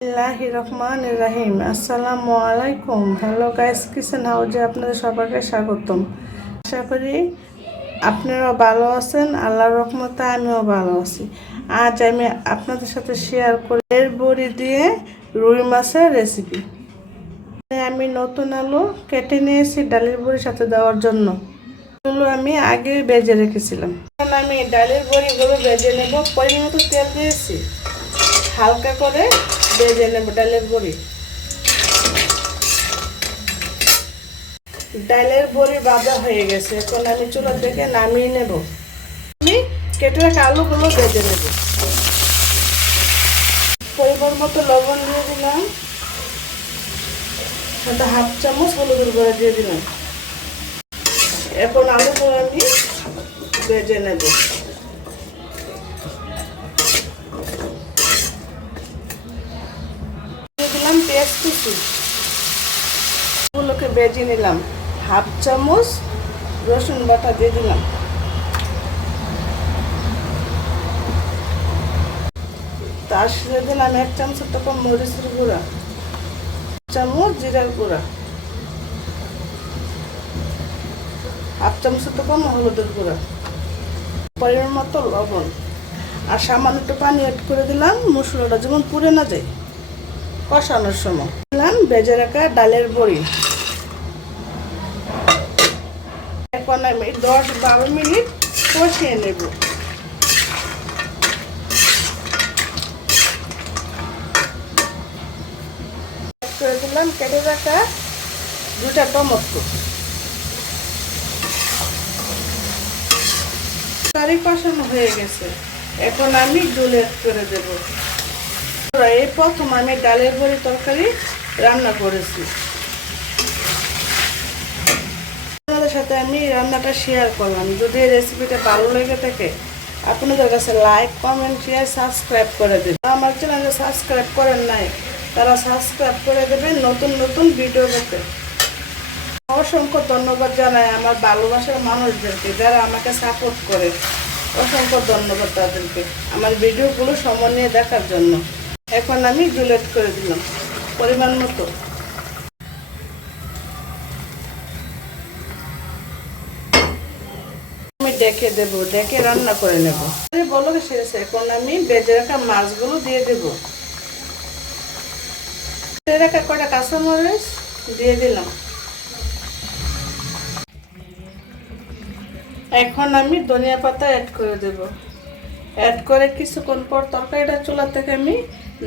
বিসমিল্লাহি রহমান রাহিম আসসালামু আলাইকুম হ্যালো গাইস কিচেন হাউজে আপনাদের সবাইকে স্বাগতম। আশা করি আপনারাও ভালো আছেন। আল্লাহর রহমতে আমিও ভালো আছি। আজ আমি আপনাদের সাথে শেয়ার করি এর বড়ি দিয়ে রুই মাছের রেসিপি আমি নতুন আলু কেটে নিয়েছি ডালের বড়ির সাথে দেওয়ার জন্য। এগুলো আমি আগে বেজে রেখেছিলাম। এখন আমি ডালের বড়িগুলো বেজে নেব। পরিমাণ তেল দিয়েছি। হালকা করে ভেজে নেব ডালের বড়ি। ডালের বড়ি ভাজা হয়ে গেছে। এখন আমি চুলা থেকে নামিয়ে নেব। আমি কেটে রাখা আলুগুলো ভেজে নেব। পরিমাণ মতো লবণ দিয়ে দিলাম। সাথে হাফ চামচ হলুদের গুঁড়া দিয়ে দিলাম। এখন আলুগুলো আমি ভেজে নেব। পেঁয়াজ কুচি গুলোকে বেজে নিলাম। হাফ চামচ রসুন বাটা দিয়ে দিলাম। তার সাথে দিলাম এক চামচের তখন মরিচের গুঁড়া, চামচ জিরার গুঁড়া, হাফ চামচের তো কম হলুদের গুঁড়া, পরিমাণ মতো লবণ, আর সামান্য একটু পানি অ্যাড করে দিলাম। মশলাটা যেমন পুড়ে না যায় কষানোর সময়। দিলাম বেজে রাখা ডালের বড়ি। এখন আমি দশ বারো মিনিট কষিয়ে নেব। দিলাম, কেটে রাখা দুটা টমেটো। তরকারি কষানো হয়ে গেছে। এখন আমি অ্যাড করে দেব। এই প্রথম আমি ডালের বড়ি তরকারি রান্না করেছি। আপনাদের সাথে আমি রান্নাটা শেয়ার করলাম। যদি এই রেসিপিটা ভালো লেগে থাকে, আপনাদের কাছে লাইক কমেন্ট শেয়ার সাবস্ক্রাইব করে দেবেন। আমার চ্যানেলে সাবস্ক্রাইব করেন নাই, তারা সাবস্ক্রাইব করে দেবেন নতুন নতুন ভিডিও পেতে অসংখ্য ধন্যবাদ জানাই আমার ভালোবাসার মানুষদেরকে যারা আমাকে সাপোর্ট করে। অসংখ্য ধন্যবাদ তাদেরকে। আমার ভিডিওগুলো সময় নিয়ে দেখার জন্য। এখন আমি জুলেট করে দিলাম, পরিমাণ মতো। আমি ডেকে দেব, ডেকে রান্না করে নেব। বলো সেরেছে, এখন আমি বেজে রাখা মাছগুলো দিয়ে দেব। রাখা কটা কাঁচামরিচ দিয়ে দিলাম। এখন আমি ধনিয়া পাতা অ্যাড করে দেব। অ্যাড করে কিছুক্ষণ পর তরকারিটা চুলা থেকে আমি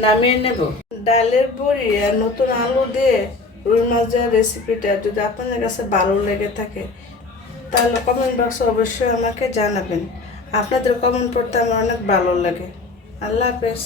নামিয়ে নেব। ডালের বড়ি আর নতুন আলু দিয়ে রুই মাছের রেসিপিটা যদি আপনাদের কাছে ভালো লেগে থাকে, তাহলে কমেন্ট বক্সে অবশ্যই আমাকে জানাবেন। আপনাদের কমেন্ট পড়তে আমার অনেক ভালো লাগে। আল্লাহ হাফেজ।